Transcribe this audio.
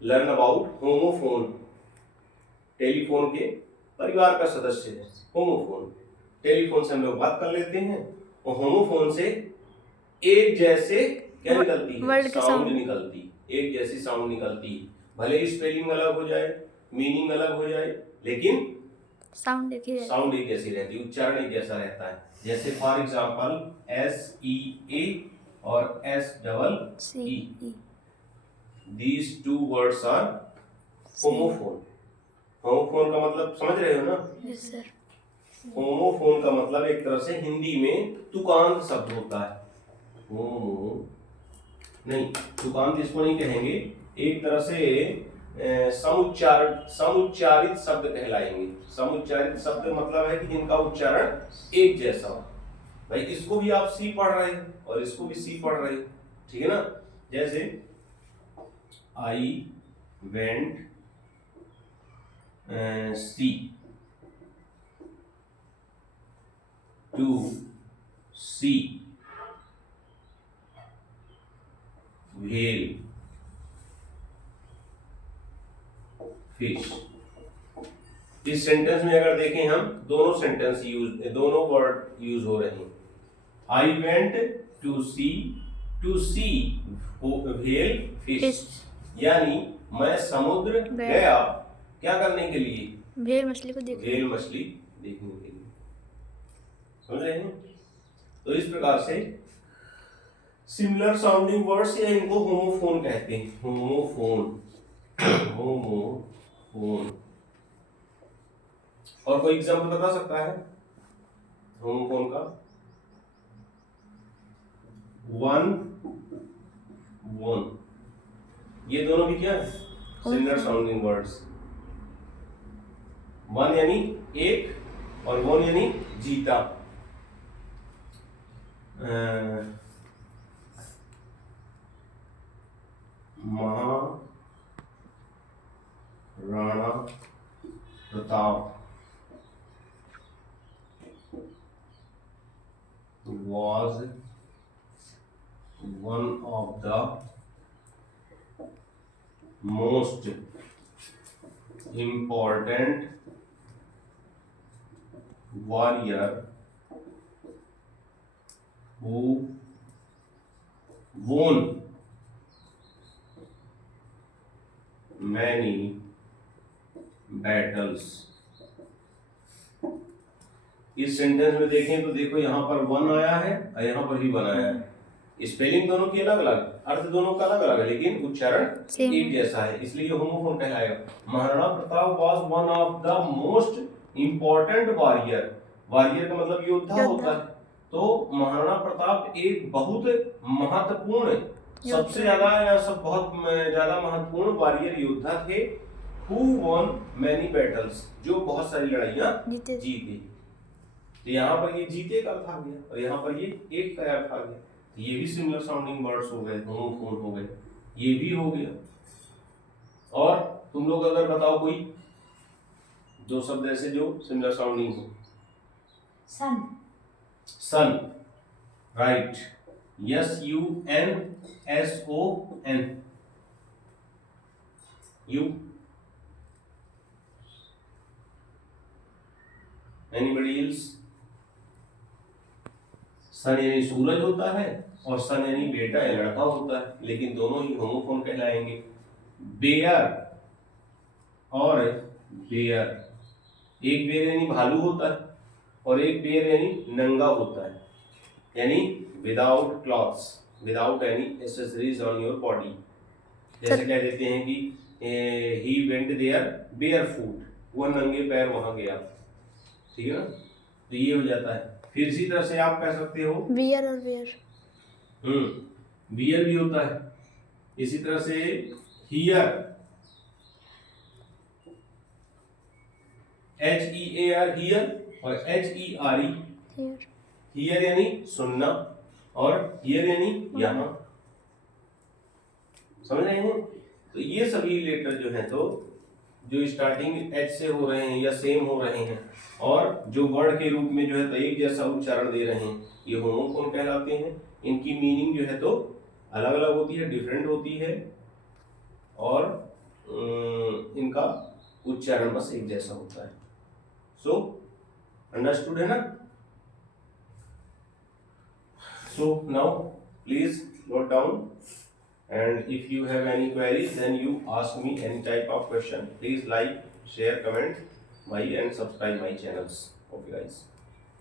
Learn about homophone. Telephone के परिवार का सदस्य है होमोफोन। टेलीफोन से हम लोग बात कर लेते हैं और होमोफोन से एक जैसे क्या निकलती है, साउंड निकलती, एक जैसी साउंड निकलती। भले ही स्पेलिंग अलग हो जाए, मीनिंग अलग हो जाए, लेकिन साउंड एक जैसी रहती है, उच्चारण एक जैसा रहता है। जैसे फॉर एग्जांपल SEA और SEE, these two words are homophone. Homophone का मतलब समझ रहे हो ना? Yes sir. होमोफोन का मतलब एक तरह से हिंदी में तुकांत शब्द होता है। होमो नहीं, तुकांत इसको नहीं कहेंगे, एक तरह से समुच्चारित शब्द कहलाएंगे। समुच्चारित शब्द मतलब है कि जिनका उच्चारण एक जैसा हो। भाई इसको भी आप सी पढ़ रहे हो और इसको भी सी पढ़ रहे हो, ठीक है ना? जैसे I went sea to see whale fish. इस सेंटेंस में अगर देखें हम, दोनों वर्ड यूज हो रहे हैं। I went to see whale fish, यानी मैं समुद्र गया क्या करने के लिए? व्हेल मछली देखने के लिए। समझ रहे हैं? तो इस प्रकार से सिमिलर साउंडिंग वर्ड्स या इनको होमोफोन कहते हैं। होमोफोन और कोई एग्जांपल बता सकता है होमोफोन का? वन ये दोनों भी क्या है? Similar sounding words. वन यानी एक और वन यानी जीता। Maharana Pratap was one of the most important warrior who won many battles। इस सेंटेंस में देखें तो देखो यहाँ पर वन आया है और यहाँ पर भी वन आया है। स्पेलिंग दोनों की अलग अलग, अर्थ दोनों का अलग अलग है, लेकिन उच्चारण एक जैसा है, इसलिए होमोफोन कहलाएगा। Maharana Pratap was one of the most important warrior. Warrior का मतलब योद्धा होता है। तो महाराणा प्रताप एक बहुत महत्वपूर्ण, सबसे ज्यादा या सब बहुत ज्यादा महत्वपूर्ण वॉरियर योद्धा थे। हु वॉन मैनी बैटल्स, जो बहुत सारी लड़ाइयां जीते। तो यहाँ पर ये जीते का अर्थ आ गया और यहाँ पर ये एक का अर्थ आ गया। तो ये भी सिमिलर साउंडिंग वर्ड्स हो गए, होमोफोन हो गए, ये भी हो गया। और तुम लोग अगर बताओ कोई दो शब्द ऐसे जो सिमिलर साउंडिंग हो। Sun, right, SUNSON। You, anybody else? Sun यानी सूरज होता है और सन यानी बेटा या लड़का होता है, लेकिन दोनों ही होमोफोन कहलाएंगे। बेयर और बेयर, एक बेयर यानी भालू होता है और एक बेयर यानी नंगा होता है, यानी without clothes, without any accessories on your body. जैसे कह देते हैं कि ही वेंट देयर बेयरफुट, वह नंगे पैर वहां गया, ठीक है ना? तो ये हो जाता है। फिर इसी तरह से आप कह सकते हो बियर और बेयर। बियर भी होता है। इसी तरह से हियर, HEAR हियर और HERE हियर यानी सुनना और हियर यानी यहाँ। समझ रहे हैं? तो ये सभी लेटर जो है, तो जो स्टार्टिंग H से हो रहे हैं या सेम हो रहे हैं और जो वर्ड के रूप में जो है तो एक जैसा उच्चारण दे रहे हैं, ये होमोफोन कहलाते हैं। इनकी मीनिंग जो है तो अलग अलग होती है, डिफरेंट होती है और का उच्चारण बस एक जैसा होता है। सो अंडरस्टूड है ना? So now please note down, and if you have any queries then you ask me any type of question. Please like, share, comment my and subscribe my channels. Okay guys.